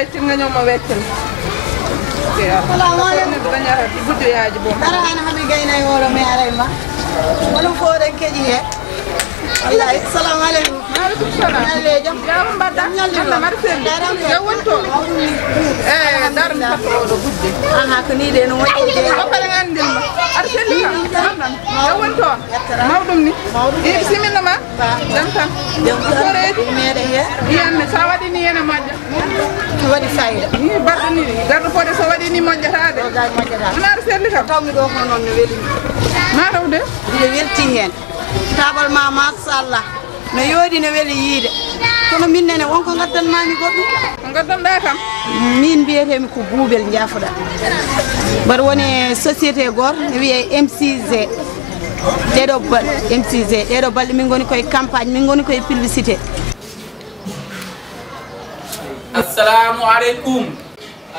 weccin nga ñëw ma weccin. Salaamaaleykum. Di buddu yaaji bo. Dara ana xami gayna yoro me aray ma. Wala ko den keji he. Wallahi salaamaaleykum. Maaleykum salaam. Ñalle jam. Jaam mbadda. Alla marsen. Yow wonto. Dar mi fatto do budde. Aha ko ni de no woni de. Ba pare nga andil ma. Ar selli ka. Nan. Yow wonto. Mawdum ni. Bismillah ma. Dan tan. Sore me de he. Yanne sa wadi ni yena majja. Wadi fayda. Ni badde ni. Gardo fode so wadi ni monjataade. Ga monjataade. Anar selli ka. Tawmi do ko non no weli. Ma rawde. Di welti hen. Tabal ma mashallah. No yodi no weli yide. Kono min nene wonko gaddan mami goddu. Gaddan da kam. Min biyetemi ko buubel jaafuda. Bar woni société gor wiye MCZ. Dedo bal MCZ dedo bal min goni koy campagne min goni koy publicité. Assalamu alaikum.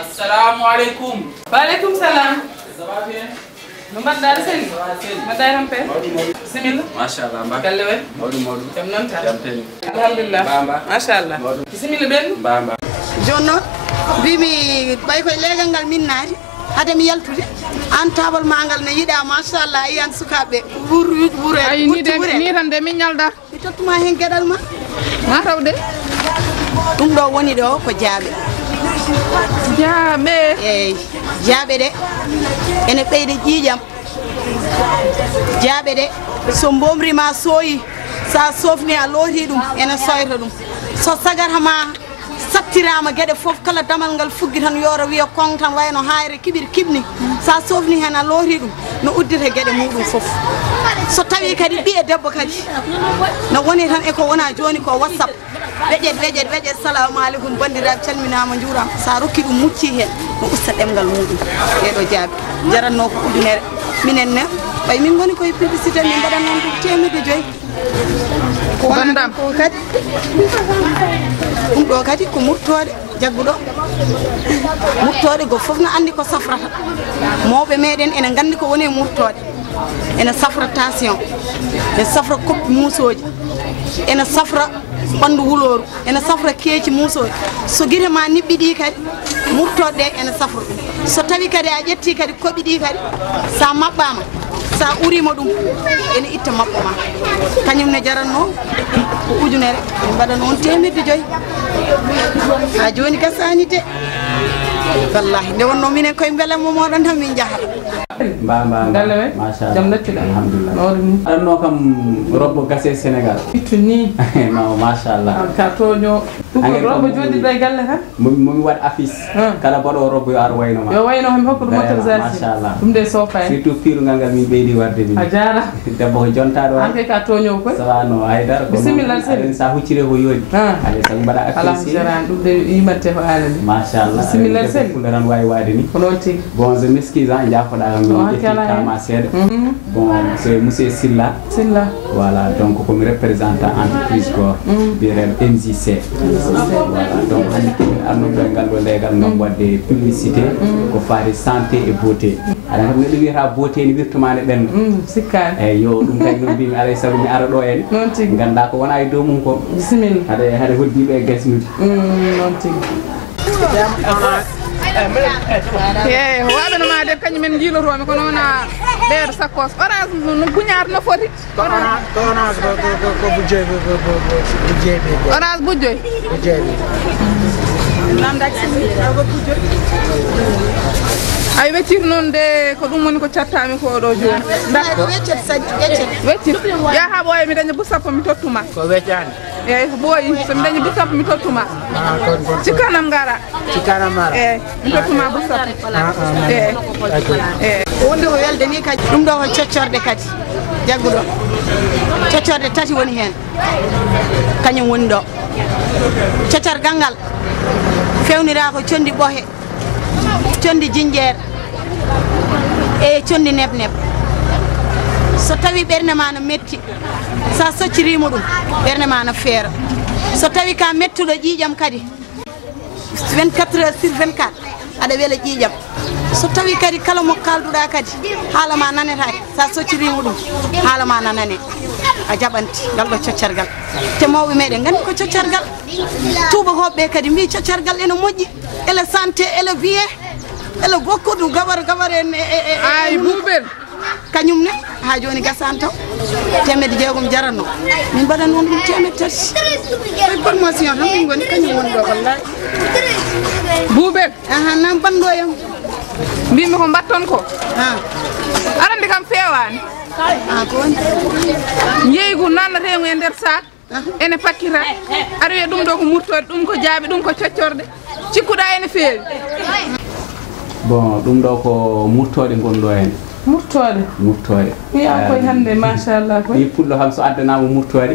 Assalamu alaikum. Wa alaikum salam. Ça va bien? Mbadda sen. Mbadda rampe. Bismillah. Mashallah mba. Kallewe. Modou. Jam non ta. Jam teni. Alhamdulillah. Bamba. Mashallah. Bismillah ben. Bamba. Jonno bimi bay koy legal ngal min naati hade mi yaltude an tabal mangal ne yida mashallah yan sukabe wure Ay ni de ni tan de min nyalda. mi tottuma hen gedal ma Ma tawde. dum do woni do ko jaabe Jaabe. jaabe de ene beyde jiijam jaabe de so mbomri ma soyi sa sofni a loti dum ene soyta dum so sagar ma sattirama gede fof kala damal ngal fuggi tan yoro wiya kong tan wayno hayre kibir kibni sa sofni hen a loti dum no uddita gede mudum fof so tawi kadi biye debbo kadi no woni tan e ko wona joni ko whatsapp bejet salamu alaikum bandiraɓe calminama juuram sa rokki ɗum mucci hen no usta ɗemgal muɗum ɗeɗo jaabi jaranno ko ujunere minen ne ɓay min goni koye publicité min mbaɗan noon ko 100 ko wonandam ko kadi ɗum ɗo kadi ko murtode jagguɗo murtode go fof no andi ko safrata mawɓe meɗen ene gandi ko woni murtode ene safra tension ene safra koppi musoji ene safra bandu wuloru ene safra keeci musoji so guite ma niɓɓiɗi kadi murtoɗe ene safra ɗum so tawi kadi a ƴetti kadi koɓi ɗi kadi sa maɓɓama sa urima ɗum ene itta maɓɓo ma kañum ne jaranno ko ujunere min mbaɗa noon 100 ha joni gasani de wallahi nde wonno minen koye beelemo moɗon tan min jahata Bamba. Gallewe. Mashallah. Jam nattuɗa. Alhamdulillah. Mawɗum. Arno kam robbo gase Sénégal. Ittu ni. Non mashallah. Ka toño. Robbo jodi ɓe galle kan. Mumi wat affiche. Kala boɗo robbo yo ar wayno ma. Yo wayno ham hokkuɗum autorisation. Mashallah. Ɗum de sofay. Surtout pirungal ngal mi ɓeydi warde min. A jara. Debbo ko jontaɗo. An kay ka toño koy. Sawano haydara ko. Bismillah sel. Sa huccire ko yoni. Ale sa mbaɗa affiche. Ala jaran ɗum de yimatte ko alani. Mashallah. Bismillah sel. Ko ran wawi wade ni. Ko non tigi. Bon je m'excuse en jafoɗa kam mi seede bon c'est monsieur Silla voilà donc comme représentant entreprise Gor biyeteɗo MJC voilà donc hannde komin arnoɓe ngal ɗo leegal ngam wadde publicité ko faari santé et beauté aɗa kam neɗɗo wiyata beauté ni wirtumane ɓenno sikkani eyyi yo ɗum kay noon mbimi alay saago mi ara ɗo en noon tigui ganda ko wona e dow mum ko bisimilla haɗa hoddiɓe e gasnude noon tigui waɓe no ma de kañum men jiilotomi kono wona ɓeeɗo sakkos orange no guñar no foti orange ko bujjoy orange bujjoy ay weccir noon de ko ɗum woni ko cattami ko ɗo joni weccir ya ha ɓooya mi daña bu sappo mi tottuma ko weccani eyyi ko ɓooyi somi dañi bu sappo mi tottuma cikkanam gara eyyi mi tottuma bu sappo eyyi wonde ko welde ni kadi ɗum ɗo ko coccorde kadi jagguɗo coccorde tati woni hen kañum woni ɗo coccorgal ngal fewnira ko condi ɓohe condi jinjeer e condi neb so tawi ɓerde ma no metti sa soccirima ɗum ɓerde ma no feera so tawi ka mettuɗo ƴiƴam kadi 24 heures sur 24 aɗa weela ƴiƴam so tawi kadi kala mo kalduɗa kadi haala ma nanetake sa soccirima ɗum haala ma nanane a jaɓanti ngal ɗo coccargal te mawɓe meɗen gandi ko coccargal tubakoɓe kadi mbi coccargal ene moƴƴi ele santé ele bien ele bokkudu gabar en ay buubel kañum ne ha joni gasan taw temedde jeegom jaranno min mbaɗan on ɗum temedde tati koye promotion tan min goni kañum woni ɗo wallahi buubel nan bandoyam mbimi ko mbatton ko arandi kam fewani ko woni jeygu nannatego e nder sac ene pakkita aɗa wiya ɗum ɗo ko murtode ɗum ko jaaɓi ɗum ko coccorde cikkuɗa ene feewi bon ɗum ɗo ko murtode gonɗo hen murtode ya koy hande machallah koy ɗi pullo kam so addanama murtode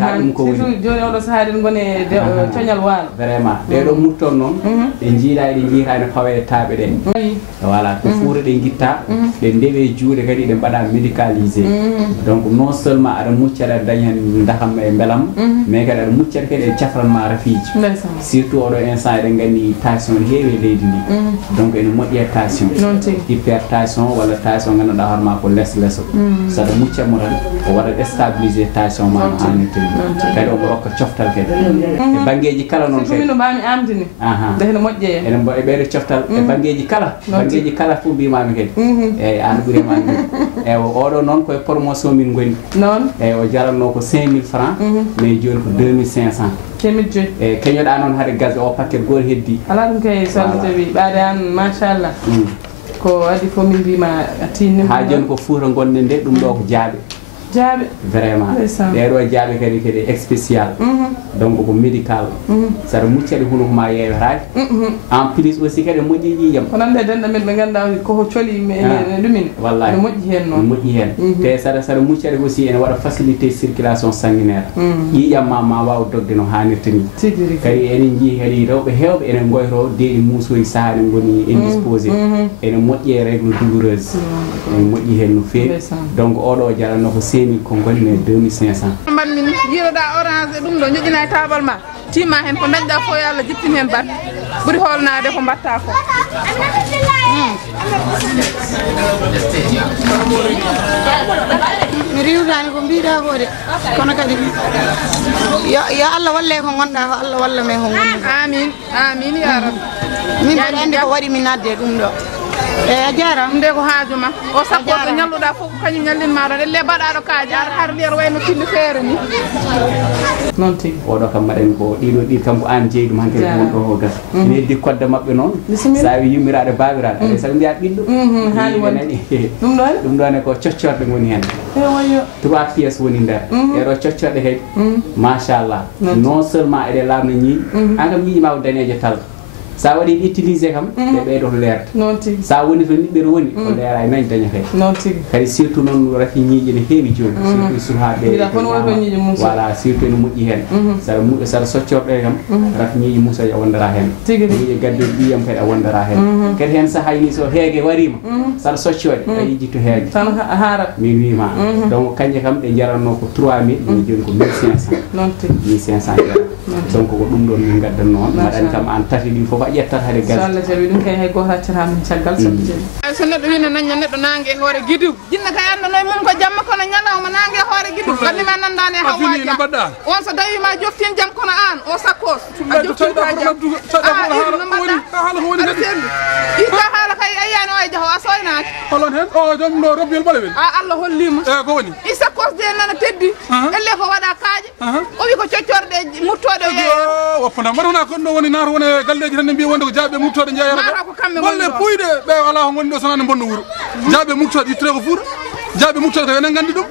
ha ɗum ko woni joni oɗo sahari gone coñal waalo vraiment ɗeɗo murton noon ɗe jiiɗa ɗe jiita ne fawa e taaɓe ɗe voilà ko fuura ɗe guitta ɗe ndewe juuɗe kadi ɗe mbaɗa médicalisé donc non seulement aɗa muccata aɗa dañi hen dakam e beelam mais kadi aɗa muccata kadi e cafranma rafiji surtout oɗo instant eɗen gandi tension ne heewi e leydi ndi donc ene moƴƴi e tension hypertension walla tension ganduɗa hoorema ko less saɗa muccatmo tan o waɗat stabilisé tension ma no hannirta ni kadi omo rokka coftal kadi e banggueji kala noon kadi no mbami amdini ndehno moƴƴe enen ɓeyɗo coftal e banggueji kala fof mbimami kadi eyyi an ɓuurima ndi eyyi oɗo noon koye promotion min goni noon eyyi o jaranno ko 5000 francs mais joni ko 2500 temedde joyyi eyyi keñoɗa noon haade gaz o paquet goto heddi ala ɗum kay so Allah tawi ɓaade an machallah ko adi fof min mbima tinni ha joni ko fuuta gonɗen nde ɗum ɗo ko jaaɓe vraiment ɗeɗo jaaɓe kadi spécial donc ko médical saɗa muccade hunuko ma yewetake en plus aussi kadi moƴƴi ƴiƴam ko nande denɗa men ɓe ganduɗa koko cooli ene ɗumin wallahi ene moƴƴi hen noon moƴƴi hen te saɗa muccade aussi ene waɗa facilité circulation sanguinaire ƴiƴam ma wawa dogde no hannirta ni kadi enen jii kadi rewɓe hewɓe enen goyto deeɗi muusoji saaha ɗe goni indisposé ene moƴƴi e règle douloureuse ene moƴƴi hen no feewi donc oɗo jaranno ko 5000 ko goni mais 2500 mbanmin jiiroɗa orange ɗum ɗo joƴƴina e tabal ma timma hen ko dañɗa fo yo Allah jiptin hen bat ɓuuri holnade ko mbatta ko mi riwtani ko mbiɗa ko de kono kadi yo Allah walle ko gonɗa ko Allah walla men ko gonni amin ya rabbi min mbaɗa andi ko waɗi mi nadde ɗum ɗo eyi a jarama nde ko haajuma o sappo ɗo ñalluɗa fof kañum ñallinma ɗon elle mbaɗaɗo kaaji ar har liyar wayno tilli feere ni noon tigi oɗo kam mbaɗen ko ɗiɗi kam ko an jeeyi ɗum hankkadi ko wonɗo ko gasa ene heddi kodde mabɓe noon sa wi yummiraɗo babiraɗo aɗa sago mbiya ɓiɗɗo haali wonani ɗum ɗone ko coccorde woni hen 3 pièces woni nder eɗo coccorde kadi machallah non seulement eɗe lamno ñiiƴi an kam ñiiƴi ma ko daneje tal sa waɗi utilisé kam ɓe ɓeydo to leerta noon tigi sa woni to niɓɓere woni o leera e nañ dañate noon tigi kadi surtout noon rafi ñiiƴi ne heewi joni surtout suhaɓe voilà surtout ene moƴƴi hen saɗa soccorɗe kam rafi ñiiƴi musoje a wondara hen ñiiƴi gadde ɓiyam kadi a wondara hen kadi hen sahayni so heege warima saɗa soccode a yejjitto heege tan a haarat min wima donc kanje kam ɗe jaranno ko 3000 ɗum joni ko 1500 noon tigi 1500 donc ko ɗum ɗon min gaddan noon maɗani kam an tati ɗin fof a ƴettat haade gas Allah jaɓi ɗum kay hay goto accata min caggal sabu jaɓi so neɗɗo wino naña neɗɗo nangue e hoore guidiw jinna kay andanoye mum ko jamma kono ñalawma nangue e hoore guidiw gandima nandani e hawwaji on so dawima joftin jam kono an o sakkos a joftinta jam ika haala kay ayyani o e jaho a soynaki holon hen o jom ɗo robbiyel ɓale wen Allah hollima ko woni i sakkos de nana teddi elle ko waɗa kaaje o wi ko coccorde muttoɗe woppana mbaɗa wona kon ɗo woni naata woni galleji tan ne mbiya wonde ko jaaɓe muttoɗe jeeyata golle puyɗe ɓe ala ko gonni ɗo sonane bonno wuuro jaaɓe muttoɗe ittire ko fuuta jaaɓe muttoɗe ko enen gandi ɗum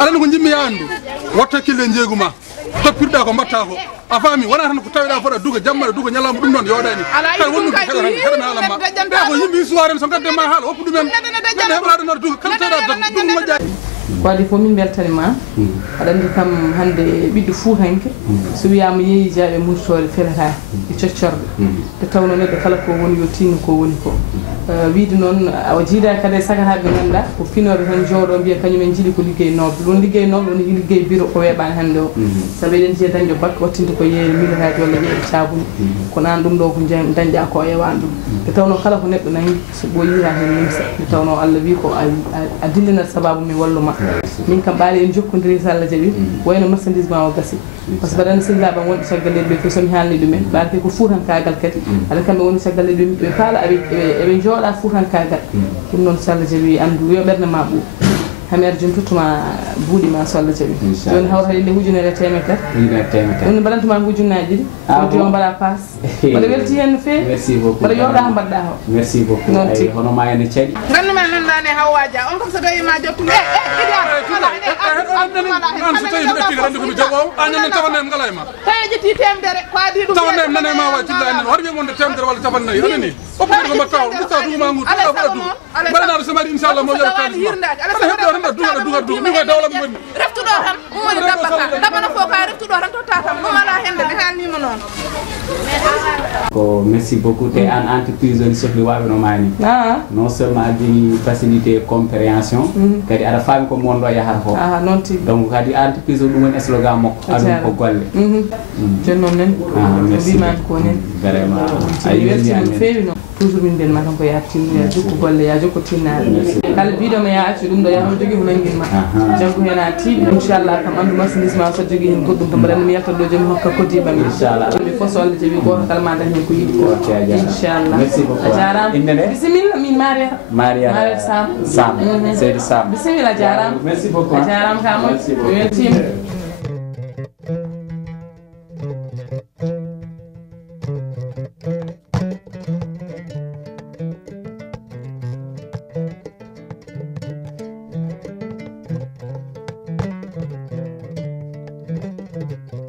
aɗani ko jimmi yaani ɗum watta kille jeegu ma toppirɗa ko mbatta ko a faami wona tan ko tawiɗa foɗa duga jamma duga ñalama ɗum ɗon yoɗani kay wonnude heɗana haalamma ɓe ko yimɓe histoire so gadde ma haala woppu ɗumen gadde heɓraɗo noɗa duga kala tawiɗa ɗum moƴƴani ko adi fof min beltanima aɗa andi kam hande ɓiɗɗo fuutanke so wiyama yeeyi jaaɓe murtode feletaki e coccorde te tawno neɗɗo kala ko woni yo tinno ko woni ko wiide noon o jiida kadi sagataɓe ɓe ganduɗa ko finoɓe tan jooɗo mbiya kañumen jiiɗi ko liggeynoɓe ɗum liggeynoɓe woni liggey bureau ko weeɓani hannde o saabu eɗen jiiya dañƴo bakke wattinde ko yeeyde millitaji walla yeeyde caabuni kono an ɗum ɗo ko dañƴa ko ewani ɗum nde tawno kala ko neɗɗo nangi so ɓo yiira hen nimsa nde tawno Allah wi ko a dillinat sababu min walluma min kam ɓaali en jokkodiri so Allah jaaɓi wayno marchandise ma o gasi par ce que mbaɗa sehilaɓe wonɓe caggal leydi ɓe fof somi haalni ɗumen ɓaade ko fuutankagal kadi aɗa kamɓe woni caggal leydi ɓe paala eɓe jooɗa fuutankagal ɗum noon so Allah jaaɓi andu yo ɓerde ma ɓuuɓ hamere joni tottuma buuɗi ma so Allah jaaɓi joni hawra hade ujunere temetere ɗum mbaɗantuma ko ujunnaji ɗiɗi ɗum mbaɗa pass mbaɗa welti hen no feewi mbaɗa yooɗa ko mbaɗɗa o merci beaucoup noon tigi hono ma ene caɗi gandumen nandane hawwaja on kam so tawi ma jottu an so tawi mbiɗa randi komi jaɓowo an nanen tawanayam ngala e ma tawi jetti temedere ko adi ɗum tawanayam nane ma wawi tilla en waɗa wiyamonde temedere walla capannayyi anani oppude ko mbatta o gusta duguma ngu mbaɗanaɗo samari inchallah mo yoɓe kalis ma aɗa heɓɗo tan duga min koye dawlam bonni reftuɗo tan umoni dabbaka dabana fof ka reftuɗo tan totta kam ɗum ala hende ɓe haalnima noon ko merci beaucoup te an entreprise oni sohli waɓe no mani non seulement adini facilité compréhension kadi aɗa faami ko mon ɗo yahata ko noon tigi donc kadi entreprise o ɗum woni slogan makko aɗum ko golle joni noon nen mbimani ko nen vraiment a weltima no feewi noon toujours min mbiyanma tan ko ya tinno ya jokku golle ya jokku tinnade kala biɗoma ya accu ɗum ɗo ya hono jogui ko nanguinma janggo hen a tiiɗi inchallah kam andu marchandise ma so jogui hen goɗɗum to mbaɗanmi yaltat ɗo jomi hokka koddiɓami inchallah ɗum fof so Allah jaaɓi goto kala ma dañ hen ko yiɗi ko inchallah a jarama bisimilla min Mariata Sam Seydou Sam bisimilla a jarama merci beaucoup a jarama ka moƴ mi weltima Thank you.